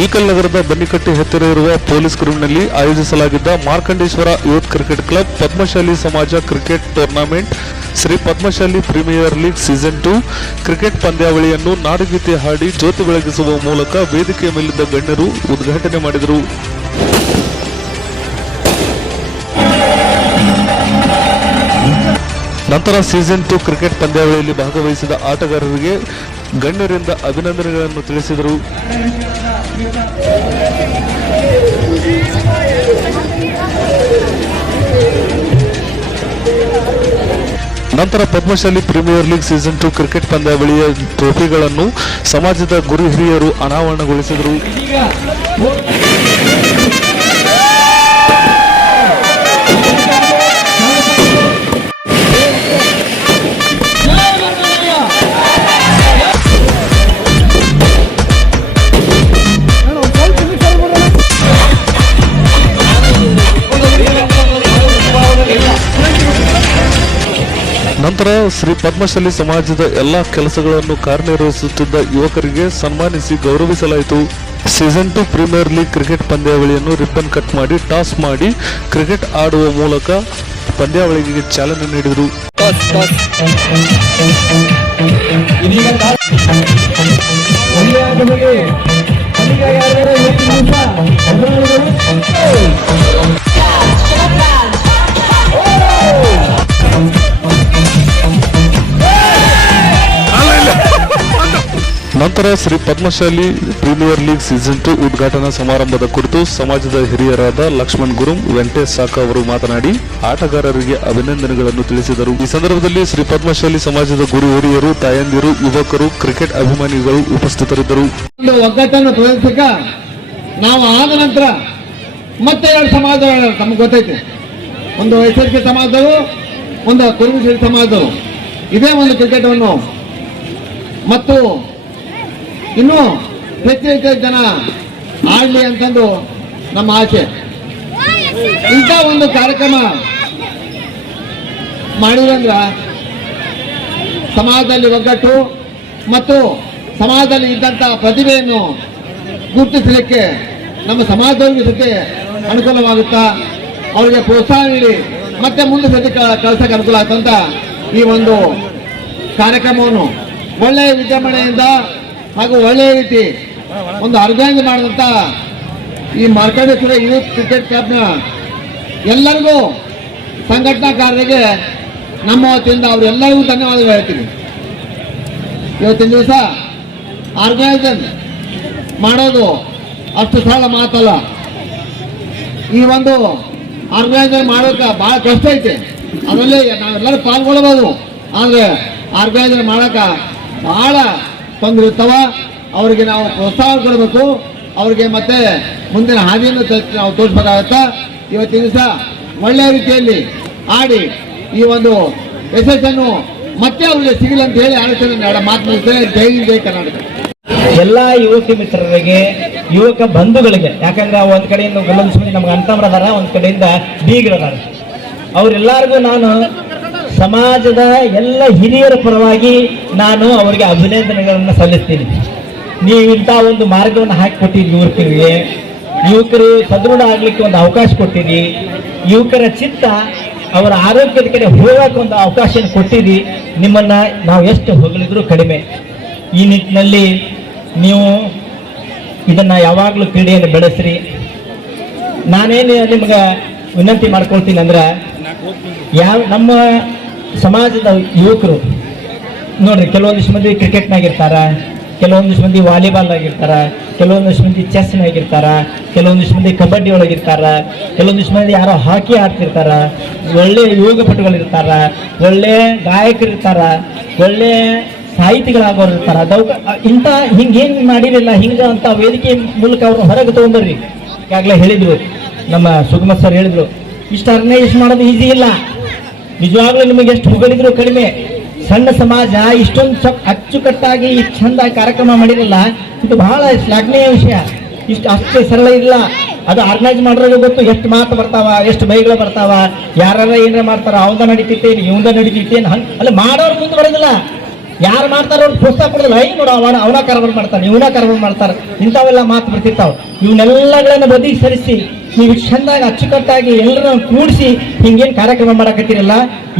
ಇಲ್ಕಲ್ ನಗರದ ಬನ್ನಿಕಟ್ಟೆ ಹತ್ತಿರ ಇರುವ ಪೊಲೀಸ್ ಗ್ರೌಂಡ್ನಲ್ಲಿ ಆಯೋಜಿಸಲಾಗಿದ್ದ Markandeshwara youth cricket club Padmashali ಸಮಾಜ cricket tournament Shri Padmashali premier league season two cricket ಪಂದ್ಯಾವಳಿಯನ್ನು ನಾಡಗೀತೆ ಹಾಡಿ ಜ್ಯೋತಿ ಬೆಳಗಿಸುವ ಮೂಲಕ ವೇದಿಕೆಯ ಮೇಲಿದ್ದ ಗಣ್ಯರು ಉದ್ಘಾಟನೆ ಮಾಡಿದರು. ನಂತರ ಸೀಸನ್ ಟು ಕ್ರಿಕೆಟ್ ಪಂದ್ಯಾವಳಿಯಲ್ಲಿ ಭಾಗವಹಿಸಿದ ಆಟಗಾರರಿಗೆ ಗಣ್ಯರಿಂದ ಅಭಿನಂದನೆಗಳನ್ನು ತಿಳಿಸಿದರು. ನಂತರ Padmashali premier league season two cricket ಪಂದ್ಯಾವಳಿಯ ಟ್ರೋಫಿಗಳನ್ನು ಸಮಾಜದ ಗುರು ಹಿರಿಯರು ಅನಾವರಣಗೊಳಿಸಿದರು. ನಂತರ ಶ್ರೀ ಪದ್ಮಶಾಲಿ ಸಮಾಜದ ಎಲ್ಲ ಕೆಲಸಗಳನ್ನು ಕಾರ್ಯನಿರ್ವಹಿಸುತ್ತಿದ್ದ ಯುವಕರಿಗೆ ಸನ್ಮಾನಿಸಿ ಗೌರವಿಸಲಾಯಿತು. Season two premier league cricket ಪಂದ್ಯಾವಳಿಯನ್ನು ರಿಬ್ಬನ್ ಕಟ್ ಮಾಡಿ, ಟಾಸ್ ಮಾಡಿ, ಕ್ರಿಕೆಟ್ ಆಡುವ ಮೂಲಕ ಪಂದ್ಯಾವಳಿಗೆ ಚಾಲನೆ ನೀಡಿದರು. ಇದೀಗ ನಂತರ Shri Padmashali premier league season two ಉದ್ಘಾಟನಾ ಸಮಾರಂಭದ ಕುರಿತು ಸಮಾಜದ ಹಿರಿಯರಾದ ಲಕ್ಷ್ಮಣ್ ಗುರುಂ, ವೆಂಕಟೇಶ್ ಸಾಕ ಅವರು ಮಾತನಾಡಿ ಆಟಗಾರರಿಗೆ ಅಭಿನಂದನೆಗಳನ್ನು ತಿಳಿಸಿದರು. ಈ ಸಂದರ್ಭದಲ್ಲಿ ಶ್ರೀ ಪದ್ಮಶಾಲಿ ಸಮಾಜದ ಗುರು ಹಿರಿಯರು, ತಾಯಂದಿರು, ಯುವಕರು, ಕ್ರಿಕೆಟ್ ಅಭಿಮಾನಿಗಳು ಉಪಸ್ಥಿತರಿದ್ದರು. ನಾವು ಆದ ನಂತರ ಮತ್ತೆ ಎರಡು ಸಮಾಜಗಳು ನಮ್ಗೆ ಗೊತ್ತೈತೆ. ಒಂದು ಎಚ್ಚರಿಕೆ ಸಮಾಜದವರು, ಒಂದು ಕುರುಮಿಶೇರಿ ಸಮಾಜದವರು. ಇದೇ ಒಂದು ಕ್ರಿಕೆಟನ್ನು ಮತ್ತು ಇನ್ನೂ ಹೆಚ್ಚು ಜನ ಆಡಲಿ ಅಂತಂದು ನಮ್ಮ ಆಸೆ. ಇಂಥ ಒಂದು ಕಾರ್ಯಕ್ರಮ ಮಾಡಿದ್ರಂದ್ರ ಸಮಾಜದಲ್ಲಿ ಒಗ್ಗಟ್ಟು ಮತ್ತು ಸಮಾಜದಲ್ಲಿ ಇದ್ದಂಥ ಪ್ರತಿಭೆಯನ್ನು ಗುರುತಿಸಲಿಕ್ಕೆ ನಮ್ಮ ಸಮಾಜದವ್ರಿಗೆ ಜೊತೆ ಅನುಕೂಲವಾಗುತ್ತಾ, ಅವರಿಗೆ ಪ್ರೋತ್ಸಾಹ ನೀಡಿ, ಮತ್ತೆ ಮುಂದೆ ಸತಿ ಕಳ್ಸಕ್ಕೆ ಅನುಕೂಲ ಆಗ್ತಂತ ಈ ಒಂದು ಕಾರ್ಯಕ್ರಮವನ್ನು ಒಳ್ಳೆಯ ವಿದ್ಯಮಾನೆಯಿಂದ ಹಾಗೂ ಒಳ್ಳೆಯ ರೀತಿ ಒಂದು ಆರ್ಗನೈಸ್ ಮಾಡಿದಂಥ ಈ ಮಾರ್ಕಂಡೇಶ್ವರ ಯೂತ್ ಕ್ರಿಕೆಟ್ ಕ್ಲಬ್ನ ಎಲ್ಲರಿಗೂ ಸಂಘಟನಾಕಾರರಿಗೆ ನಮ್ಮ ವತಿಯಿಂದ ಅವರೆಲ್ಲರಿಗೂ ಧನ್ಯವಾದಗಳು ಹೇಳ್ತೀನಿ. ಇವತ್ತಿನ ದಿವಸ ಆರ್ಗನೈಸೇಷನ್ ಮಾಡೋದು ಅಷ್ಟು ಸರಳ ಮಾತಲ್ಲ. ಈ ಒಂದು ಆರ್ಗನೈಸೇಷನ್ ಮಾಡೋಕೆ ಭಾಳ ಕಷ್ಟ ಐತೆ. ಅದರಲ್ಲಿ ನಾವೆಲ್ಲರೂ ಪಾಲ್ಗೊಳ್ಬೋದು. ಆದರೆ ಆರ್ಗನೈಸೇಷನ್ ಮಾಡೋಕೆ ಭಾಳ ತೊಂದರೆ ಇರ್ತಾವ ಅವರಿಗೆ ನಾವು ಪ್ರೋತ್ಸಾಹ ಕೊಡಬೇಕು. ಅವ್ರಿಗೆ ಮತ್ತೆ ಮುಂದಿನ ಹಾದಿಯನ್ನು ನಾವು ತೋರಿಸ್ಬೇಕಾಗತ್ತಾ. ಇವತ್ತಿನ ದಿವಸ ಒಳ್ಳೆಯ ರೀತಿಯಲ್ಲಿ ಆಡಿ ಈ ಒಂದು ಯಶಸ್ಸನ್ನು ಮತ್ತೆ ಅವರಿಗೆ ಸಿಗಲಿ ಅಂತ ಹೇಳಿ ಆಲೋಚನೆ ಮಾತು ಜೈ ಜೈ ಕರ್ನಾಟಕ. ಎಲ್ಲ ಯುವಕ ಮಿತ್ರರಿಗೆ ಯುವಕ ಬಂಧುಗಳಿಗೆ, ಯಾಕಂದ್ರೆ ಒಂದ್ ಕಡೆಯಿಂದ ನಮ್ಗೆ ನಮ್ಗೆ ಅಂತಮ್ರದಾರ ಒಂದ್ ಕಡೆಯಿಂದ ಬೀಗರದಾರ. ಅವರೆಲ್ಲರಿಗೂ ನಾನು ಸಮಾಜದ ಎಲ್ಲ ಹಿರಿಯರ ಪರವಾಗಿ ನಾನು ಅವರಿಗೆ ಅಭಿನಂದನೆಗಳನ್ನು ಸಲ್ಲಿಸ್ತೀನಿ. ನೀವು ಇಂಥ ಒಂದು ಮಾರ್ಗವನ್ನು ಹಾಕಿಕೊಟ್ಟಿರಿ ಯುವಕರಿಗೆ. ಯುವಕರು ಸದೃಢ ಆಗ್ಲಿಕ್ಕೆ ಒಂದು ಅವಕಾಶ ಕೊಟ್ಟಿರಿ. ಯುವಕರ ಚಿತ್ತ ಅವರ ಆರೋಗ್ಯದ ಕಡೆ ಹೋಗಕ್ಕೆ ಒಂದು ಅವಕಾಶ ಕೊಟ್ಟಿರಿ. ನಿಮ್ಮನ್ನ ನಾವು ಎಷ್ಟು ಹೊಗಳಿದ್ರೂ ಕಡಿಮೆ. ಈ ನಿಟ್ಟಿನಲ್ಲಿ ನೀವು ಇದನ್ನ ಯಾವಾಗಲೂ ಕ್ರೀಡೆಯನ್ನು ಬೆಳೆಸ್ರಿ. ನಾನೇನು ನಿಮ್ಗೆ ವಿನಂತಿ ಮಾಡ್ಕೊಳ್ತೀನಿ ಅಂದ್ರೆ, ಯಾವ ನಮ್ಮ ಸಮಾಜದ ಯುವಕರು, ನೋಡ್ರಿ, ಕೆಲವೊಂದಿಷ್ಟು ಮಂದಿ ಕ್ರಿಕೆಟ್ನಾಗಿರ್ತಾರ ಕೆಲವೊಂದಿಷ್ಟು ಮಂದಿ ವಾಲಿಬಾಲ್ ಆಗಿರ್ತಾರ ಕೆಲವೊಂದಿಷ್ಟು ಮಂದಿ ಚೆಸ್ನಾಗಿರ್ತಾರ ಕೆಲವೊಂದಿಷ್ಟು ಮಂದಿ ಕಬಡ್ಡಿ ಒಳಗಿರ್ತಾರ, ಕೆಲವೊಂದಿಷ್ಟು ಮಂದಿ ಯಾರೋ ಹಾಕಿ ಆಡ್ತಿರ್ತಾರ, ಒಳ್ಳೆ ಯೋಗ ಪಟುಗಳು ಇರ್ತಾರ, ಒಳ್ಳೆ ಗಾಯಕರು ಇರ್ತಾರ, ಒಳ್ಳೆ ಸಾಹಿತಿಗಳಾಗೋರು ಇರ್ತಾರ ದೌಕ ಇಂಥ ಹಿಂಗೇನು ಮಾಡಿರಲಿಲ್ಲ, ಹಿಂಗೆ ಅಂತ ವೇದಿಕೆ ಮೂಲಕ ಅವರು ಹೊರಗೆ ತೊಗೊಂಡ್ರಿ ಈಗಾಗಲೇ ಹೇಳಿದರು, ನಮ್ಮ ಸುಗಮ ಸರ್ ಹೇಳಿದರು, ಇಷ್ಟು ಆರ್ಗನೈಸ್ ಮಾಡೋದು ಈಸಿ ಇಲ್ಲ. ನಿಜವಾಗ್ಲೂ ನಿಮಗೆ ಎಷ್ಟು ಹೊಗಳಿದ್ರು ಕಡಿಮೆ. ಸಣ್ಣ ಸಮಾಜ ಇಷ್ಟೊಂದು ಸ್ವಲ್ಪ ಅಚ್ಚುಕಟ್ಟಾಗಿ ಈ ಚಂದ ಕಾರ್ಯಕ್ರಮ ಮಾಡಿರಲ್ಲ, ಇದು ಬಹಳ ಶ್ಲಾಘನೀಯ ವಿಷಯ. ಇಷ್ಟು ಅಷ್ಟೇ ಸರಳ ಇಲ್ಲ. ಅದು ಆರ್ಗನೈಸ್ ಮಾಡೋರಿಗೆ ಗೊತ್ತು ಎಷ್ಟು ಮಾತು ಬರ್ತಾವ, ಎಷ್ಟು ಬೈಗಳು ಬರ್ತಾವ ಯಾರ ಏನಾರ ಮಾಡ್ತಾರ, ಅವಂದ ನಡೀತಿತ್ತೇನು ಇವಂದ ನಡೀತಿತ್ತೇನು ಹಂಗೆ ಅಲ್ಲ ಮಾಡೋರು ಮುಂದೆ ಬರೋದಿಲ್ಲ. ಯಾರು ಮಾಡ್ತಾರ ಅವ್ರು ಪುಸ್ತಕ ಕೊಡೋದಿಲ್ಲ. ಐ ನೋಡ, ಅವನ ಅವನ ಕರಬರ್ ಮಾಡ್ತಾನೆ, ಇವನ ಕರಬರ್ ಮಾಡ್ತಾರೆ ಇಂಥವೆಲ್ಲ ಮಾತು ಬರ್ತಿರ್ತಾವ. ಇವನ್ನೆಲ್ಲಗಳನ್ನ ಬದಿ ಸರಿಸಿ ನೀವು ಚಂದಾಗಿ ಅಚ್ಚುಕಟ್ಟಾಗಿ ಎಲ್ಲರನ್ನ ಕೂಡಿಸಿ, ಹಿಂಗೇನು ಕಾರ್ಯಕ್ರಮ ಮಾಡಕತ್ತಿರಲ್ಲ,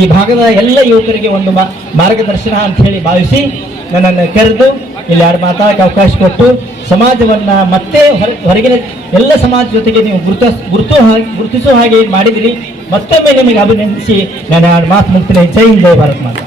ಈ ಭಾಗದ ಎಲ್ಲ ಯುವಕರಿಗೆ ಒಂದು ಮಾರ್ಗದರ್ಶನ ಅಂತ ಹೇಳಿ ಭಾವಿಸಿ, ನನ್ನನ್ನು ಕರೆದು ಇಲ್ಲಿ ಯಾರು ಮಾತಾಡಕ್ಕೆ ಅವಕಾಶ ಕೊಟ್ಟು, ಸಮಾಜವನ್ನ ಮತ್ತೆ ಹೊರ- ಹೊರಗಿನ ಎಲ್ಲ ಸಮಾಜ ಜೊತೆಗೆ ನೀವು ಗುರುತ ಗುರುತು ಹಾಗೆ ಗುರುತಿಸೋ ಹಾಗೆ ಮಾಡಿದಿರಿ, ಮತ್ತೊಮ್ಮೆ ನಿಮಗೆ ಅಭಿನಂದಿಸಿ ನಾನು ಎರಡು ಮಾತು ಮುಗ್ತೀನಿ ಜೈ ಹಿಂದ್ ಭಾರತ್ ಮಾತಾ.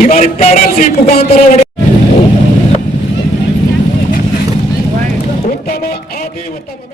ಈ ಬಾರಿ ಪ್ಯಾಡಲ್ ಸೀಟ್ ಮುಖಾಂತರ ಹೊಡೆ- ಉತ್ತಮ ಅತಿ ಉತ್ತಮ ಮೇಡಮ್